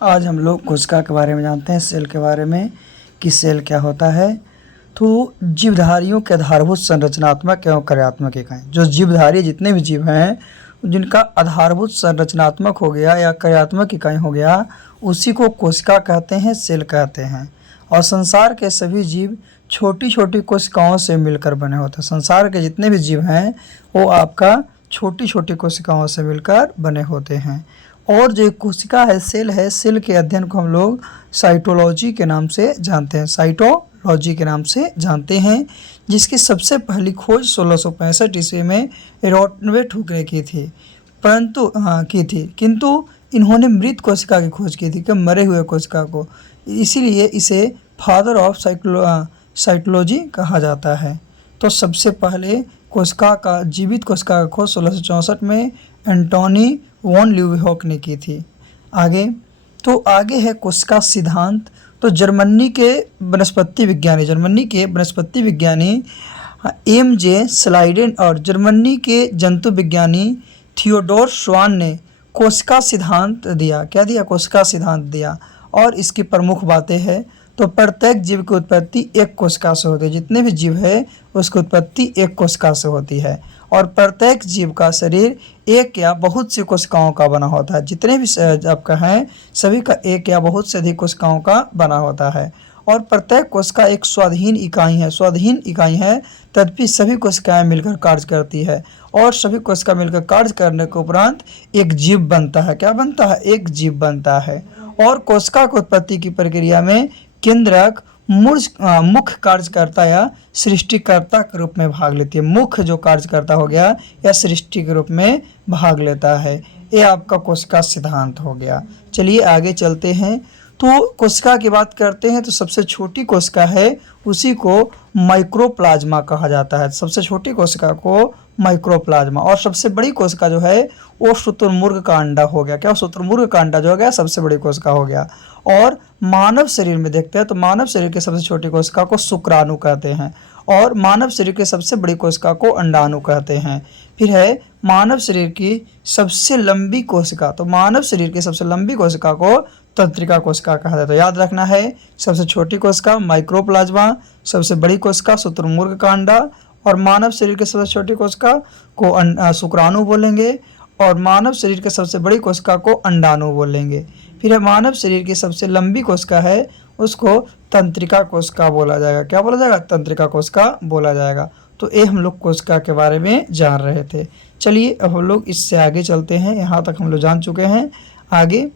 आज हम लोग कोशिका के बारे में जानते हैं, सेल के बारे में कि सेल क्या होता है। तो जीवधारियों के आधारभूत संरचनात्मक एवं कार्यात्मक इकाई, जो जीवधारी जितने भी जीव हैं जिनका आधारभूत संरचनात्मक हो गया या कार्यात्मक इकाई हो गया, उसी को कोशिका कहते हैं, सेल कहते हैं। और संसार के सभी जीव छोटी छोटी कोशिकाओं से मिलकर बने होते हैं। संसार के जितने भी जीव हैं वो आपका छोटी छोटी कोशिकाओं से मिलकर बने होते हैं। और जो कोशिका है, सेल है, सेल के अध्ययन को हम लोग साइटोलॉजी के नाम से जानते हैं, साइटोलॉजी के नाम से जानते हैं, जिसकी सबसे पहली खोज 1665 ईस्वी में एरोटवेट ने की थी, किंतु इन्होंने मृत कोशिका की खोज की थी, कि मरे हुए कोशिका को, इसीलिए इसे फादर ऑफ साइटोलॉजी कहा जाता है। तो सबसे पहले कोशिका का, जीवित कोशिका का खोज 1664 में एंटोनी वॉन ल्यूवेन्होक ने की थी। आगे है कोशिका सिद्धांत। तो जर्मनी के वनस्पति विज्ञानी एम.जे. स्लाइडेन और जर्मनी के जंतु विज्ञानी थियोडोर श्वान ने कोशिका सिद्धांत दिया। क्या दिया? कोशिका सिद्धांत दिया। और इसकी प्रमुख बातें हैं, तो प्रत्येक जीव की उत्पत्ति एक कोशिका से होती है। जितने भी जीव है उसकी उत्पत्ति एक कोशिका से होती है। और प्रत्येक जीव का शरीर एक या बहुत सी कोशिकाओं का बना होता है। जितने भी आपका हैं सभी का एक या बहुत से अधिक कोशिकाओं का बना होता है। और प्रत्येक कोशिका एक स्वाधीन इकाई है, तदपि सभी कोशिकाएं मिलकर कार्य करती है। और सभी कोशिका मिलकर कार्य करने के उपरांत एक जीव बनता है। क्या बनता है? एक जीव बनता है। और कोशिका की उत्पत्ति की प्रक्रिया में केंद्रक मुख्य कार्यकर्ता या सृष्टिकर्ता के रूप में भाग लेती है। मुख्य जो कार्यकर्ता हो गया या सृष्टि के रूप में भाग लेता है। ये आपका कोशिका सिद्धांत हो गया। चलिए आगे चलते हैं। तो कोशिका की बात करते हैं, तो सबसे छोटी कोशिका है उसी को माइक्रोप्लाज्मा कहा जाता है। सबसे छोटी कोशिका को माइक्रोप्लाज्मा। और सबसे बड़ी कोशिका जो है वो शुतुरमुर्ग का अंडा हो गया। क्या? शुतुरमुर्ग का अंडा जो हो गया सबसे बड़ी कोशिका हो गया। और मानव शरीर में देखते हैं तो मानव शरीर के सबसे छोटी कोशिका को शुक्राणु कहते हैं। और मानव शरीर के सबसे बड़ी कोशिका को अंडाणु कहते हैं। फिर है मानव शरीर की सबसे लंबी कोशिका। तो मानव शरीर की सबसे लंबी कोशिका को तंत्रिका कोशिका कहा जाता है। तो याद रखना है, सबसे छोटी कोशिका माइक्रोप्लाज्मा, सबसे बड़ी कोशिका शुतुरमुर्ग का अंडा, और मानव शरीर के सबसे छोटी कोशिका को शुक्राणु बोलेंगे, और मानव शरीर के सबसे बड़ी कोशिका को अंडाणु बोलेंगे। फिर है मानव शरीर की सबसे लंबी कोशिका है उसको तंत्रिका कोशिका बोला जाएगा। क्या बोला जाएगा? तंत्रिका कोशिका बोला जाएगा। तो ये हम लोग कोशिका के बारे में जान रहे थे। चलिए अब हम लोग इससे आगे चलते हैं। यहाँ तक हम लोग जान चुके हैं। आगे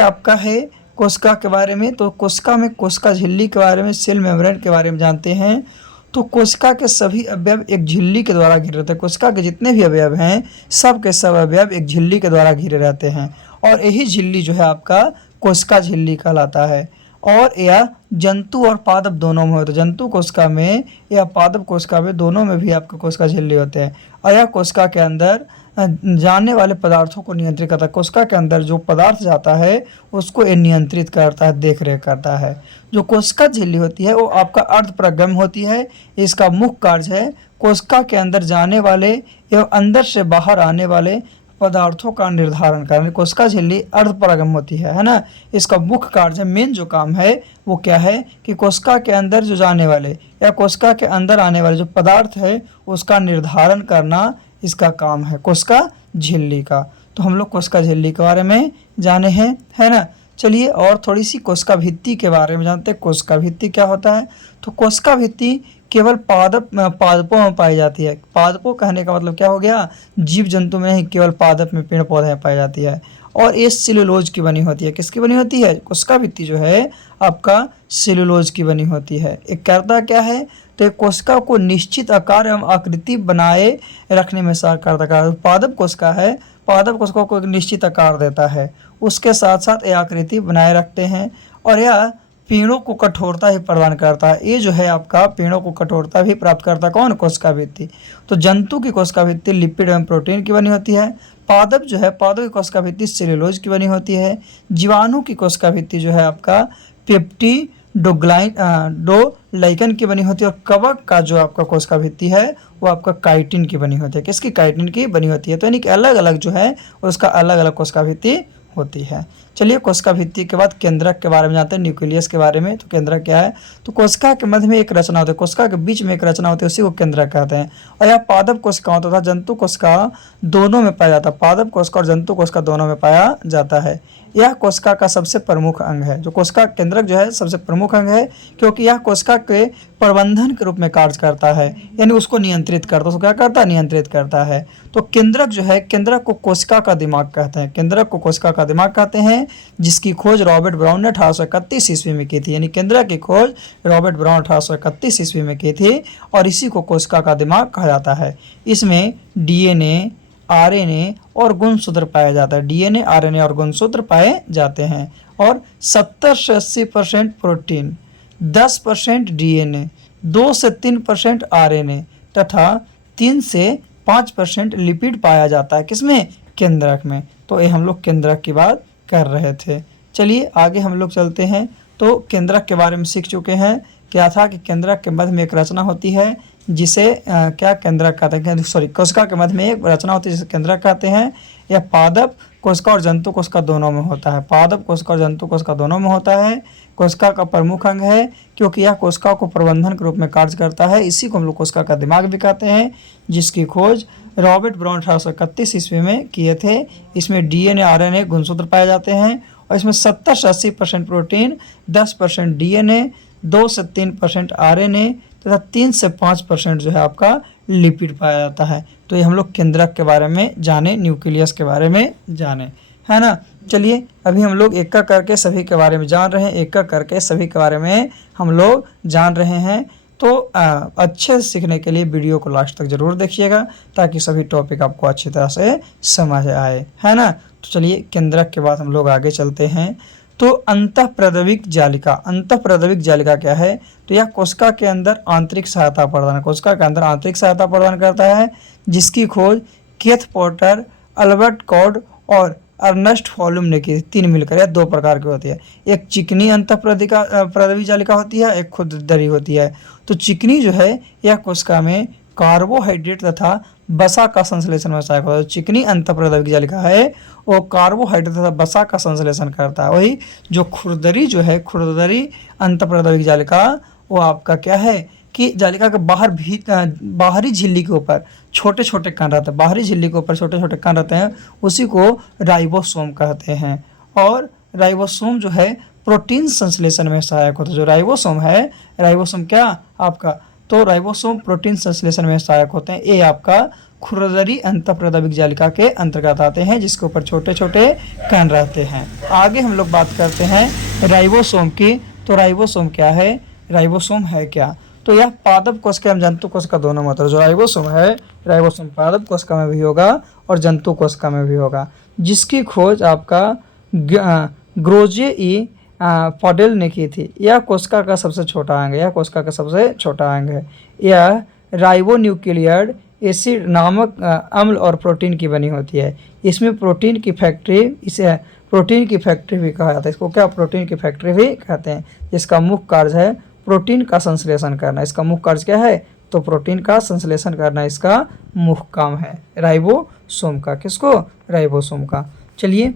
आपका है कोशिका के बारे में। तो कोशिका में कोशिका झिल्ली के बारे में, सेल मेम्ब्रेन के बारे में जानते हैं। तो कोशिका के सभी अवयव एक झिल्ली के द्वारा घिरे रहते हैं। कोशिका के जितने भी अवयव हैं सब के सब अवयव एक झिल्ली के द्वारा घिरे रहते हैं। और यही झिल्ली जो है आपका कोशिका झिल्ली कहलाता है। और यह जंतु और पादप दोनों में होता है। जंतु कोशिका में या पादप कोशिका में, दोनों में भी आपका कोशिका झिल्ली होते हैं। और यह कोशिका के अंदर जाने वाले पदार्थों को नियंत्रित करता है। कोशिका के अंदर जो पदार्थ जाता है उसको ये नियंत्रित करता है, देख रेख करता है। जो कोशिका झिल्ली होती है वो आपका अर्धपरागम्य होती है। इसका मुख्य कार्य है कोशिका के अंदर जाने वाले एवं अंदर से बाहर आने वाले पदार्थों का निर्धारण करना। कोशिका झिल्ली अर्धपरागम्य होती है ना। इसका मुख्य कार्य है, मेन जो काम है वो क्या है कि कोशिका के अंदर जो जाने वाले या कोशिका के अंदर आने वाले जो पदार्थ है उसका निर्धारण करना इसका काम है कोशिका झिल्ली का। तो हम लोग कोशिका झिल्ली के बारे में जाने हैं, है ना। चलिए और थोड़ी सी कोशिका भित्ति के बारे में जानते हैं। कोशिका भित्ति क्या होता है? तो कोशिका भित्ति केवल पादपों में पाई जाती है। पादपों कहने का मतलब क्या हो गया? जीव जंतु में नहीं, केवल पादप में, पेड़ पौधे में पाई जाती है। और ये सेलुलोज की बनी होती है। किसकी बनी होती है? कोशिका भित्ति जो है आपका सेलुलोज की बनी होती है। एक करता क्या है? तो एक कोशिका को निश्चित आकार एवं आकृति बनाए रखने में सहायता करता है। पादप कोशिका है, पादप कोशिका को एक निश्चित आकार देता है, उसके साथ साथ यह आकृति बनाए रखते हैं। और यह पेड़ों को कठोरता ही प्रदान करता है। ये जो है आपका पेड़ों को कठोरता भी प्राप्त करता है। कौन? कोशिका भित्ति। तो जंतु की कोशिका भित्ति लिपिड एवं प्रोटीन की बनी होती है। पादप जो है, पादप की कोशिका भित्ति सेलुलोज की बनी होती है। जीवाणु की कोशिका भित्ति जो है आपका पेप्टिडोग्लाइकन की बनी होती है। और कवक का जो आपका कोशिका भित्ति है वो आपका काइटिन की बनी होती है। किसकी? काइटिन की बनी होती है। तो यानी कि अलग अलग जो है उसका अलग अलग कोशिका भित्ति होती है। चलिए कोशिका भित्ति के बाद केंद्रक के बारे में जानते हैं, न्यूक्लियस के बारे में। तो केंद्रक क्या है? तो कोशिका के मध्य में एक रचना होती है, कोशिका के बीच में एक रचना होती है, उसी को केंद्रक कहते हैं। और यह पादप कोशिकाओं तथा जंतु कोशिका दोनों में पाया जाता है, पादप कोशिका और जंतु कोशिका दोनों में पाया जाता है। यह कोशिका का सबसे प्रमुख अंग है। जो कोशिका केंद्रक जो है सबसे प्रमुख अंग है, क्योंकि यह कोशिका के प्रबंधन के रूप में कार्य करता है, यानी उसको नियंत्रित करता है। उसको क्या करता है? नियंत्रित करता है। तो केंद्रक जो है, केंद्रक को कोशिका का दिमाग कहते हैं, केंद्रक को कोशिका का दिमाग कहते हैं, जिसकी खोज रॉबर्ट ब्राउन ने 1831 ईस्वी में की थी। यानी केंद्रक की खोज रॉबर्ट ब्राउन 1831 ईस्वी में की थी, और इसी को कोशिका का दिमाग कहा जाता है। इसमें डीएनए, आरएनए और गुणसूत्र पाया जाता है। डीएनए, आरएनए और गुणसूत्र पाए जाते हैं। और 70 से 80% प्रोटीन, 10% डीएनए, 2 से 3% आरएनए तथा 3 से 5% लिपिड पाया जाता है। किसमें? केंद्रक में। तो ये हम लोग केंद्रक की बात कर रहे थे। चलिए आगे हम लोग चलते हैं। तो केंद्रक के बारे में सीख चुके हैं। क्या था कि केंद्रक के मध्य में एक रचना होती है, जिसे क्या केंद्रक कहते हैं, सॉरी, कोशिका के मध्य में एक रचना होती है जिसे केंद्रक कहते हैं। यह पादप कोशिका और जंतु कोशिका दोनों में होता है, पादप कोशिका और जंतु कोशिका दोनों में होता है। कोशिका का प्रमुख अंग है, क्योंकि यह कोशिका को प्रबंधन के रूप में कार्य करता है। इसी को हम लोग कोशिका का दिमाग भी कहते हैं, जिसकी खोज रॉबर्ट ब्राउन 1831 ईस्वी में किए थे। इसमें डीएनए, आरएनए, गुणसूत्र पाए जाते हैं, और इसमें 70 से 80% प्रोटीन, 10% डीएनए, 2 से 3% आरएनए तथा 3 से 5% जो है आपका लिपिड पाया जाता है। तो ये हम लोग केंद्रक के बारे में जाने, न्यूक्लियस के बारे में जाने, है ना। चलिए अभी हम लोग एक एक करके सभी के बारे में जान रहे हैं, एक एक करके सभी के बारे में हम लोग जान रहे हैं। तो अच्छे से सीखने के लिए वीडियो को लास्ट तक ज़रूर देखिएगा, ताकि सभी टॉपिक आपको अच्छी तरह से समझ आए, है ना। तो चलिए केंद्रक के बाद हम लोग आगे चलते हैं। तो अंतःप्रदविक जालिका, अंतःप्रदविक जालिका क्या है? तो यह कोशिका के अंदर आंतरिक सहायता प्रदान, कोशिका के अंदर आंतरिक सहायता प्रदान करता है, जिसकी खोज केथ पोर्टर, अल्बर्ट कॉड और अर्नेस्ट फॉलूम ने की। 3 मिलकर, या 2 प्रकार की होती है। एक चिकनी अंतःप्रदविक जालिका होती है, एक खुरदरी होती है। तो चिकनी जो है यह कोशिका में कार्बोहाइड्रेट तथा वसा का संश्लेषण में सहायक होता है। चिकनी अंतःप्रदविक जालिका है वो कार्बोहाइड्रेट तथा वसा का संश्लेषण करता है। वही जो खुरदरी जो है, खुरदरी अंतःप्रदविक जालिका, वो आपका क्या है कि जालिका के बाहरी झिल्ली के ऊपर छोटे छोटे कण रहते हैं, बाहरी झिल्ली के ऊपर छोटे छोटे कण रहते हैं, उसी को राइबोसोम कहते हैं। और राइबोसोम जो है प्रोटीन संश्लेषण में सहायक होता है। जो राइबोसोम है, राइबोसोम क्या आपका, तो राइबोसोम प्रोटीन संश्लेषण में सहायक होते हैं। ये आपका खुरदरी अंतःप्रदविक जालिका के अंतर्गत आते हैं, जिसके ऊपर छोटे छोटे कण रहते हैं। आगे हम लोग बात करते हैं राइबोसोम की। तो राइबोसोम क्या है? राइबोसोम है क्या? तो यह पादप कोशिका एवं जंतु कोशिका दोनों में होता है। जो राइबोसोम है, राइबोसोम पादप कोशिका में भी होगा और जंतु कोशिका में भी होगा, जिसकी खोज आपका ग्रोजे ई पॉडेल ने की थी। यह कोशिका का सबसे छोटा अंग है, यह कोशिका का सबसे छोटा अंग है। यह राइबोन्यूक्लियड एसिड नामक अम्ल और प्रोटीन की बनी होती है। इसमें प्रोटीन की फैक्ट्री, इसे प्रोटीन की फैक्ट्री भी कहा जाता है। इसको क्या प्रोटीन की फैक्ट्री भी कहते हैं। जिसका मुख्य कार्य है प्रोटीन का संश्लेषण करना। इसका मुख्य कार्य क्या है? तो प्रोटीन का संश्लेषण करना इसका मुख्य काम है राइबोसोम का। किसको? राइबोसोम का। चलिए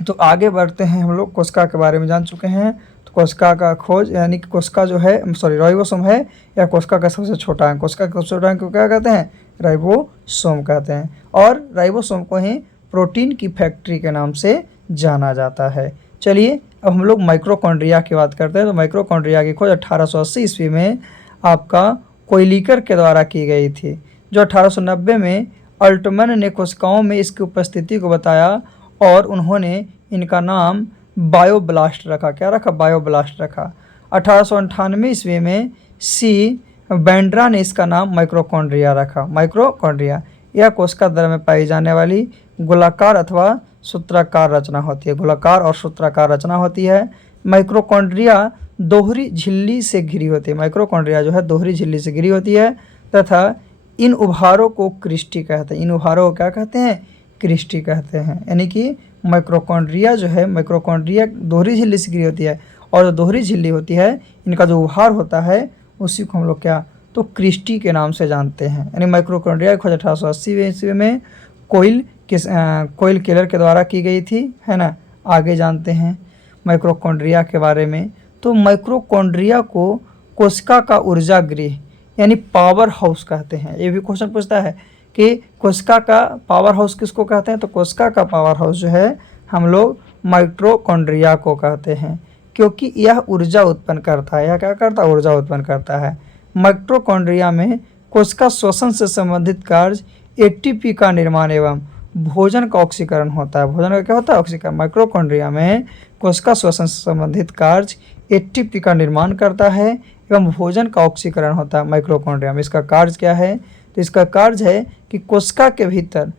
तो आगे बढ़ते हैं। हम लोग कोशिका के बारे में जान चुके हैं। तो कोशिका का खोज, यानी कि कोशिका जो है, सॉरी, राइबोसोम है या कोशिका का सबसे छोटा अंग। कोशिका का सबसे छोटा अंग को क्या कहते हैं? राइबोसोम कहते हैं। और राइबोसोम को ही प्रोटीन की फैक्ट्री के नाम से जाना जाता है। चलिए अब हम लोग माइक्रोकॉन्ड्रिया की बात करते हैं। तो माइक्रोकॉन्ड्रिया की खोज 1880 ईस्वी में आपका कोयलीकर के द्वारा की गई थी। जो 1890 में अल्टमन ने कोशिकाओं में इसकी उपस्थिति को बताया, और उन्होंने इनका नाम बायोब्लास्ट रखा। क्या रखा? बायोब्लास्ट रखा। 1898 ईस्वी में सी बेंड्रा ने इसका नाम माइक्रोकॉन्ड्रिया रखा। माइक्रोकॉन्ड्रिया यह कोशिका द्रव्य में पाई जाने वाली गोलाकार अथवा सूत्राकार रचना होती है। गोलाकार और सूत्राकार रचना होती है। माइक्रोकॉन्ड्रिया दोहरी झिल्ली से घिरी होती है। माइक्रोकॉन्ड्रिया जो है दोहरी झिल्ली से घिरी होती है, तथा इन उभारों को क्रिस्टी कहते हैं। इन उभारों को क्या कहते हैं? क्रिस्टी कहते हैं। यानी कि माइक्रोकॉन्ड्रिया जो है, माइक्रोकॉन्ड्रिया दोहरी झिल्ली से घिरी होती है, और जो दोहरी झिल्ली होती है, इनका जो उभार होता है, उसी को हम लोग क्या, तो क्रिस्टी के नाम से जानते हैं। यानी माइक्रोकॉन्ड्रिया की खोज 1880 ईस्वी में कोयल कोयल केलर के द्वारा की गई थी, है ना। आगे जानते हैं माइक्रोकॉन्ड्रिया के बारे में। तो माइक्रोकॉन्ड्रिया को कोशिका का ऊर्जा गृह यानी पावर हाउस कहते हैं। ये भी क्वेश्चन पूछता है कि कोशिका का पावर हाउस किसको कहते हैं, तो कोशिका का पावर हाउस जो है हम लोग माइटोकॉन्ड्रिया को कहते हैं, क्योंकि यह ऊर्जा उत्पन्न करता है। यह क्या करता है, ऊर्जा उत्पन्न करता है। माइटोकॉन्ड्रिया में कोशिका श्वसन से संबंधित कार्य एटीपी का निर्माण एवं भोजन का ऑक्सीकरण होता है। भोजन का क्या होता है, ऑक्सीकरण। माइटोकॉन्ड्रिया में कोशिका श्वसन से संबंधित कार्य एटीपी का निर्माण करता है एवं भोजन का ऑक्सीकरण होता है माइटोकॉन्ड्रिया में। इसका कार्य क्या है, तो इसका कार्य है कि कोशिका के भीतर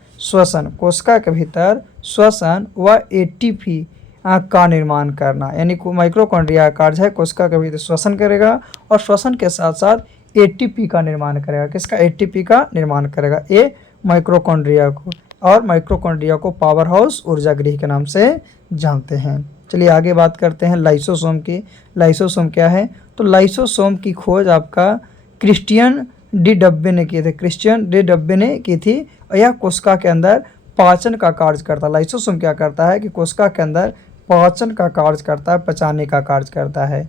श्वसन व एटीपी का निर्माण करना। यानी माइटोकॉन्ड्रिया का कार्य है कोशिका के भीतर श्वसन करेगा और श्वसन के साथ साथ एटीपी का निर्माण करेगा। किसका, एटीपी का निर्माण करेगा ये माइटोकॉन्ड्रिया को। और माइटोकॉन्ड्रिया को पावर हाउस ऊर्जा गृह के नाम से जानते हैं। चलिए आगे बात करते हैं लाइसोसोम की। लाइसोसोम क्या है, तो लाइसोसोम की खोज आपका क्रिश्चियन डी डब्बे ने किए थे। क्रिश्चियन डी डब्बे ने की थी और यह कोशिका के अंदर पाचन का कार्य करता है। लाइसोसोम क्या करता है कि कोशिका के अंदर पाचन का कार्य करता है, पचाने का कार्य करता है।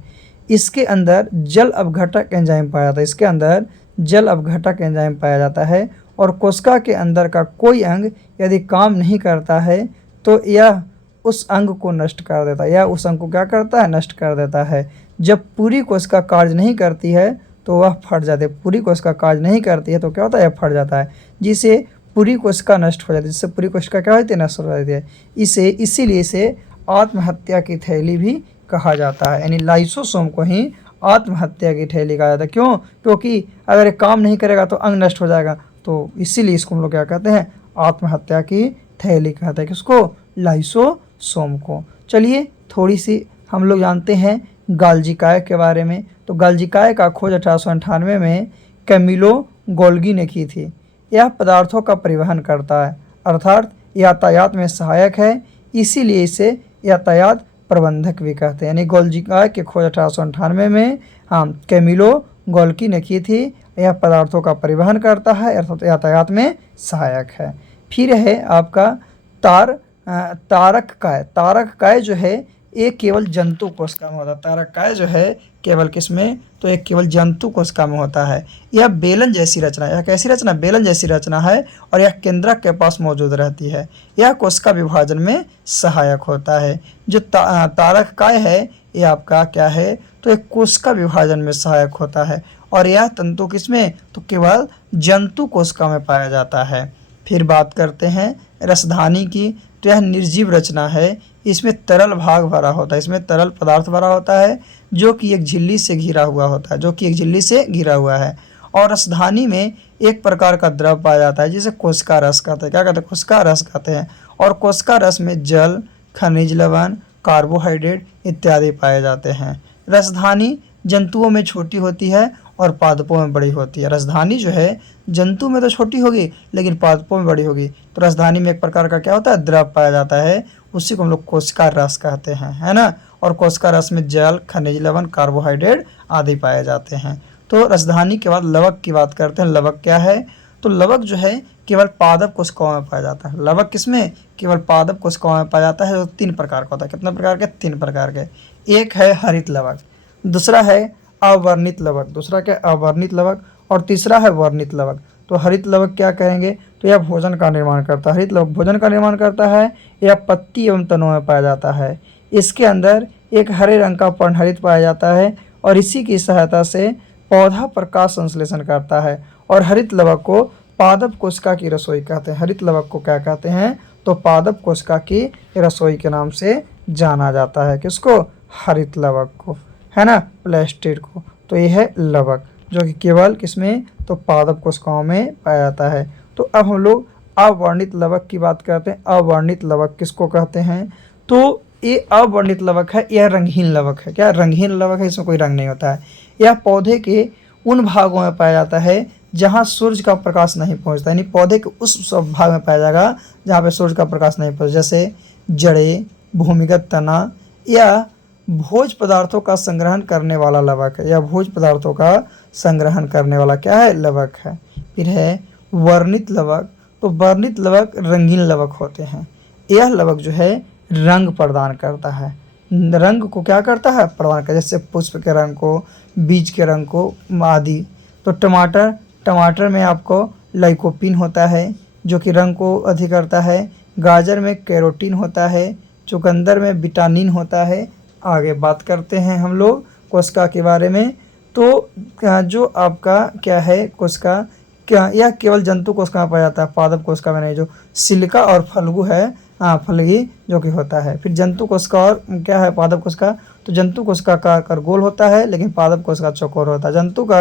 इसके अंदर जल अपघटक एंजाइम पाया जाता है। इसके अंदर जल अपघटक एंजाइम पाया जाता है और कोशिका के अंदर का कोई अंग यदि काम नहीं करता है तो यह उस अंग को नष्ट कर देता है। यह उस अंग को क्या करता है, नष्ट कर देता है। जब पूरी कोशिका कार्य नहीं करती है तो वह फट जाती है। पूरी कोशिका कार्य नहीं करती है तो क्या होता है, यह फट जाता है, जिससे पूरी कोशिका नष्ट हो जाती है। जिससे पूरी कोशिका क्या होती है, नष्ट हो जाती है। इसीलिए इसे आत्महत्या की थैली भी कहा जाता है। यानी लाइसोसोम को ही आत्महत्या की थैली कहा जाता है। क्यों, क्योंकि अगर ये काम नहीं करेगा तो अंग नष्ट हो जाएगा। तो इसीलिए इसको हम लोग क्या कहते हैं, आत्महत्या की थैली कहते हैं। किसको, लाइसोसोम को। चलिए थोड़ी सी हम लोग जानते हैं गाल्जिकाय के बारे में। तो गाल्जिकाय का खोज 1898 में कैमिलो गोल्गी ने की थी। यह पदार्थों का परिवहन करता है, अर्थात यातायात में सहायक है, इसीलिए इसे यातायात प्रबंधक भी कहते हैं। यानी गाल्जिकाय की खोज 1898 में कैमिलो गोल्गी ने की थी। यह पदार्थों का परिवहन करता है अर्थात यातायात में सहायक है। फिर है आपका तारककाय जो है ये केवल जंतु कोशिका में होता है। तारककाय जो है केवल किसमें, तो एक केवल जंतु कोशिका में होता है। यह बेलन जैसी रचना, यह कैसी रचना, बेलन जैसी रचना है और यह केंद्रक के पास मौजूद रहती है। यह कोशिका विभाजन में सहायक होता है। जो तारककाय है ये आपका क्या है, तो एक कोशिका विभाजन में सहायक होता है और यह तंतु किसमें, तो केवल जंतु कोशिका में पाया जाता है। फिर बात करते हैं रसधानी की। तो यह निर्जीव रचना है, इसमें तरल भाग भरा होता है, इसमें तरल पदार्थ भरा होता है जो कि एक झिल्ली से घिरा हुआ होता है, जो कि एक झिल्ली से घिरा हुआ है। और रसधानी में एक प्रकार का द्रव पाया जाता है जिसे कोशिका रस कहते हैं। क्या कहते हैं, कोशिका रस कहते हैं। और कोशिका रस में जल, खनिज लवण, कार्बोहाइड्रेट इत्यादि पाए जाते हैं। रसधानी जंतुओं में छोटी होती है और पादपों में बड़ी होती है। रसधानी जो है जंतु में तो छोटी होगी लेकिन पादपों में बड़ी होगी। तो रसधानी में एक प्रकार का क्या होता है, द्रव पाया जाता है, उसी को हम लोग कोशिका रस कहते हैं, है ना। और कोशिका रस में जल, खनिज लवण, कार्बोहाइड्रेट आदि पाए जाते हैं। तो रसधानी के बाद लवक की बात करते हैं। लवक क्या है, तो लवक जो है केवल पादप कोशिकाओं में पाया जाता है। लवक किसमें, केवल पादप कोशिकाओं में पाया जाता है। जो 3 प्रकार का होता है। कितने प्रकार के, 3 प्रकार के। एक है हरित लवक, दूसरा है अवर्णित लवक, दूसरा क्या, अवर्णित लवक, और तीसरा है वर्णित लवक। तो हरित लवक क्या कहेंगे, तो यह भोजन का निर्माण करता है। हरित लवक भोजन का निर्माण करता है, यह पत्ती एवं तनों में पाया जाता है। इसके अंदर एक हरे रंग का पर्णहरित पाया जाता है और इसी की सहायता से पौधा प्रकाश संश्लेषण करता है। और हरित लवक को पादप कोशिका की रसोई कहते हैं। हरित लवक को क्या कहते हैं, तो पादप कोशिका की रसोई के नाम से जाना जाता है। किसको, हरित लवक को, है ना, प्लास्टिड को। तो ये है लवक जो कि केवल किसमें, तो पादप कोशिकाओं में पाया जाता है। तो अब हम लोग अवर्णित लवक की बात करते हैं। अवर्णित लवक किसको कहते हैं, तो ये अवर्णित लवक है, यह रंगहीन लवक है। क्या, रंगहीन लवक है, इसमें कोई रंग नहीं होता है। यह पौधे के उन भागों में पाया जाता है जहाँ सूर्य का प्रकाश नहीं पहुँचता, यानी पौधे के उस सब भाग में पाया जाएगा जहाँ पे सूर्य का प्रकाश नहीं पहुँचता, जैसे जड़ें, भूमिगत तना। या भोज पदार्थों का संग्रहण करने वाला लवक है। या भोज पदार्थों का संग्रहण करने वाला क्या है, लवक है। फिर है वर्णित लवक। तो वर्णित लवक रंगीन लवक होते हैं। यह लवक जो है रंग प्रदान करता है, रंग को क्या करता है, प्रदान करता है, जैसे पुष्प के रंग को, बीज के रंग को आदि। तो टमाटर में आपको लाइकोपीन होता है जो कि रंग को अधिक करता है। गाजर में कैरोटीन होता है। चुकंदर में विटामिन होता है। आगे बात करते हैं हम लोग कोशिका के बारे में। तो जो आपका क्या है कोशिका, क्या यह केवल जंतु कोशिका में पाया जाता है, पादप कोशिका में नहीं। जो सिलिका और फल्गु है, फल्गी जो कि होता है। फिर जंतु कोशिका और क्या है पादप कोशिका, तो जंतु कोशिका का आकार गोल होता है लेकिन पादप कोशिका चौकोर होता है। जंतु का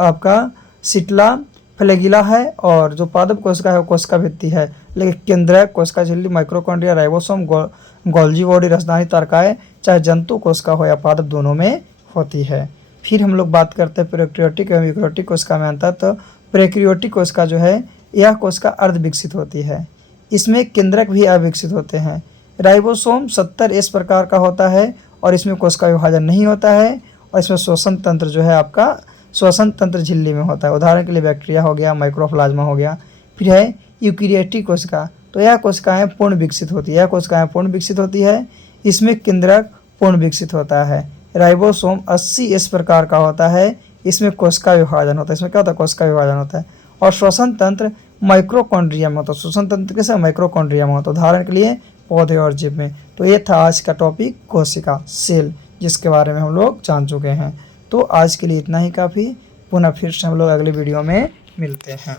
आपका सिटला फ्लैगिला है और जो पादप कोशिका है वो कोशिका भित्ति है, लेकिन केंद्रक कोशिका झिल्ली, माइक्रोकॉन्ड्रिया, राइबोसोम, गोल्जी बॉडी, राजधानी तारकाएं चाहे जंतु कोशिका हो या पादप दोनों में होती है। फिर हम लोग बात करते हैं प्रोकैरियोटिक एवं यूकेरियोटिक कोशिका में अंतर। तो प्रोकैरियोटिक कोशिका जो है यह कोशिका अर्ध विकसित होती है, इसमें केंद्रक भी अविकसित होते हैं। राइबोसोम 70S प्रकार का होता है और इसमें कोशिका विभाजन नहीं होता है और इसमें श्वसन तंत्र जो है आपका श्वसन तंत्र झिल्ली में होता है। उदाहरण के लिए बैक्टीरिया हो गया, माइक्रोप्लाज्मा हो गया। फिर है यूकेरियोटिक कोशिका, तो यह कोशिकाएं पूर्ण विकसित होती है, यह कोशिकाएं पूर्ण विकसित होती है, इसमें केंद्रक पूर्ण विकसित होता है। राइबोसोम 80S प्रकार का होता है, इसमें कोशिका विभाजन होता है, इसमें क्या होता है कोशिका विभाजन होता है। और श्वसन तंत्र माइक्रोकॉन्ड्रिया में होता है, श्वसन तंत्र कैसे माइक्रोकॉन्ड्रिया में होता है, उदाहरण के लिए पौधे और जीव में। तो ये था आज का टॉपिक कोशिका, सेल, जिसके बारे में हम लोग जान चुके हैं। तो आज के लिए इतना ही काफ़ी, पुनः फिर से हम लोग अगले वीडियो में मिलते हैं।